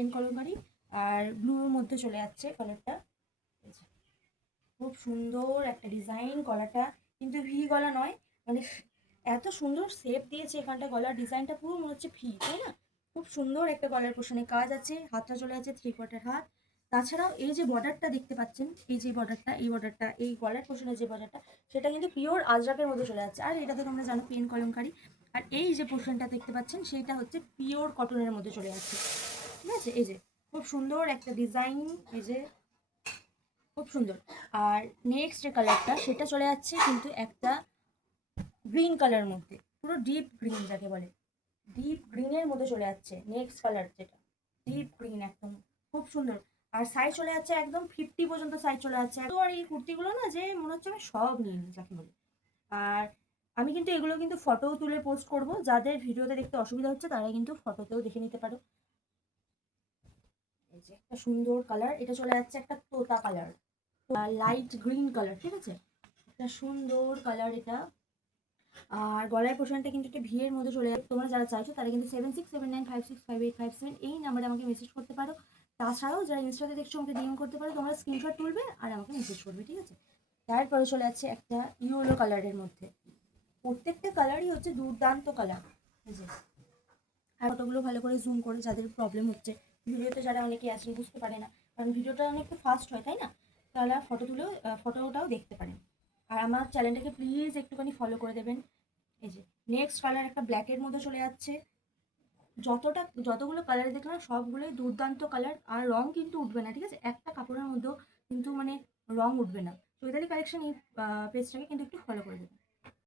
Pen kalamkari আর ব্লুর মধ্যে চলে যাচ্ছে কালারটা। খুব সুন্দর একটা ডিজাইন, গলাটা কিন্তু ভি গলা নয়, মানে এত সুন্দর শেপ দিয়েছে এখানটা, গলার ডিজাইনটা পুরো মনে হচ্ছে ভি, তাই না? খুব সুন্দর একটা গলার পোষণে কাজ আছে, হাতটা চলে আছে 3/4 হাত। তাছাড়াও এই যে বর্ডারটা দেখতে পাচ্ছেন, এই যে বর্ডারটা, এই বর্ডারটা, এই গলার পোষণের যে বর্ডারটা, সেটা কিন্তু পিওর আজরাকের মধ্যে চলে যাচ্ছে। আর এটা তো তোমরা জানো পেন কলমকারি। আর এই যে পোর্শনটা দেখতে পাচ্ছেন সেটা হচ্ছে পিওর কটনের মধ্যে চলে যাচ্ছে, ঠিক আছে? এই যে খুব সুন্দর একটা ডিজাইন, এই যে খুব সুন্দর। আর নেক্সট যে কালারটা সেটা চলে যাচ্ছে কিন্তু একটা গ্রিন কালার মধ্যে, পুরো ডিপ গ্রিন যাকে বলে, ডিপ গ্রিনের মধ্যে চলে যাচ্ছে নেক্সট কালার, যেটা ডিপ গ্রিন একদম খুব সুন্দর। আর সাইজ চলে যাচ্ছে একদম 50 পর্যন্ত সাইজ চলে যাচ্ছে। তো আর এই কুর্তিগুলো না যে মনে হচ্ছে আমি সব নিয়ে নিই যাকে বলে। আর আমি কিন্তু এগুলো কিন্তু ফটোও তুলে পোস্ট করব, যাদের ভিডিওতে দেখতে অসুবিধা হচ্ছে তারা কিন্তু ফটোতেও দেখে নিতে পারো। এই যে একটা সুন্দর কালার, এটা চলে যাচ্ছে একটা তোতা কালার, লাইট গ্রিন কালার, ঠিক আছে? একটা সুন্দর কালার এটা। আর গলার পোর্শনটা কিন্তু একটা ভি এর মধ্যে চলে যাবে। তোমরা যারা চাইছো তারা কিন্তু 7679565857 এই নাম্বারে আমাকে মেসেজ করতে পারো। তাছাড়াও যারা ইনস্টাতে দেখছো আমাকে ডিএম করতে পারো, তোমরা স্ক্রিনশট তুলবে আর আমাকে মেসেজ করবে, ঠিক আছে? তারপরে চলে যাচ্ছে একটা ইয়েলো কালারের মধ্যে, প্রত্যেকটা কালারই হচ্ছে দুর্দান্ত কালার, এই যে। আর ফটোগুলো ভালো করে জুম করে, যাদের প্রবলেম হচ্ছে ভিডিওতে, যারা অনেকে আছেন বুঝতে পারে না, কারণ ভিডিওটা অনেকটা ফাস্ট হয় তাই না, তাহলে ফটো তুলেও ফটোটাও দেখতে পারেন। আর আমার চ্যানেলটাকে প্লিজ একটুখানি ফলো করে দেবেন। এই যে নেক্সট কালার একটা ব্ল্যাকের মধ্যে চলে যাচ্ছে। যতগুলো কালার দেখলাম সবগুলোই দুর্দান্ত কালার, আর রং কিন্তু উঠবে না, ঠিক আছে? একটা কাপড়ের মধ্যেও কিন্তু মানে রং উঠবে না। চৈতালি কালেকশন এই পেজটাকে কিন্তু একটু ফলো করে দেবেন।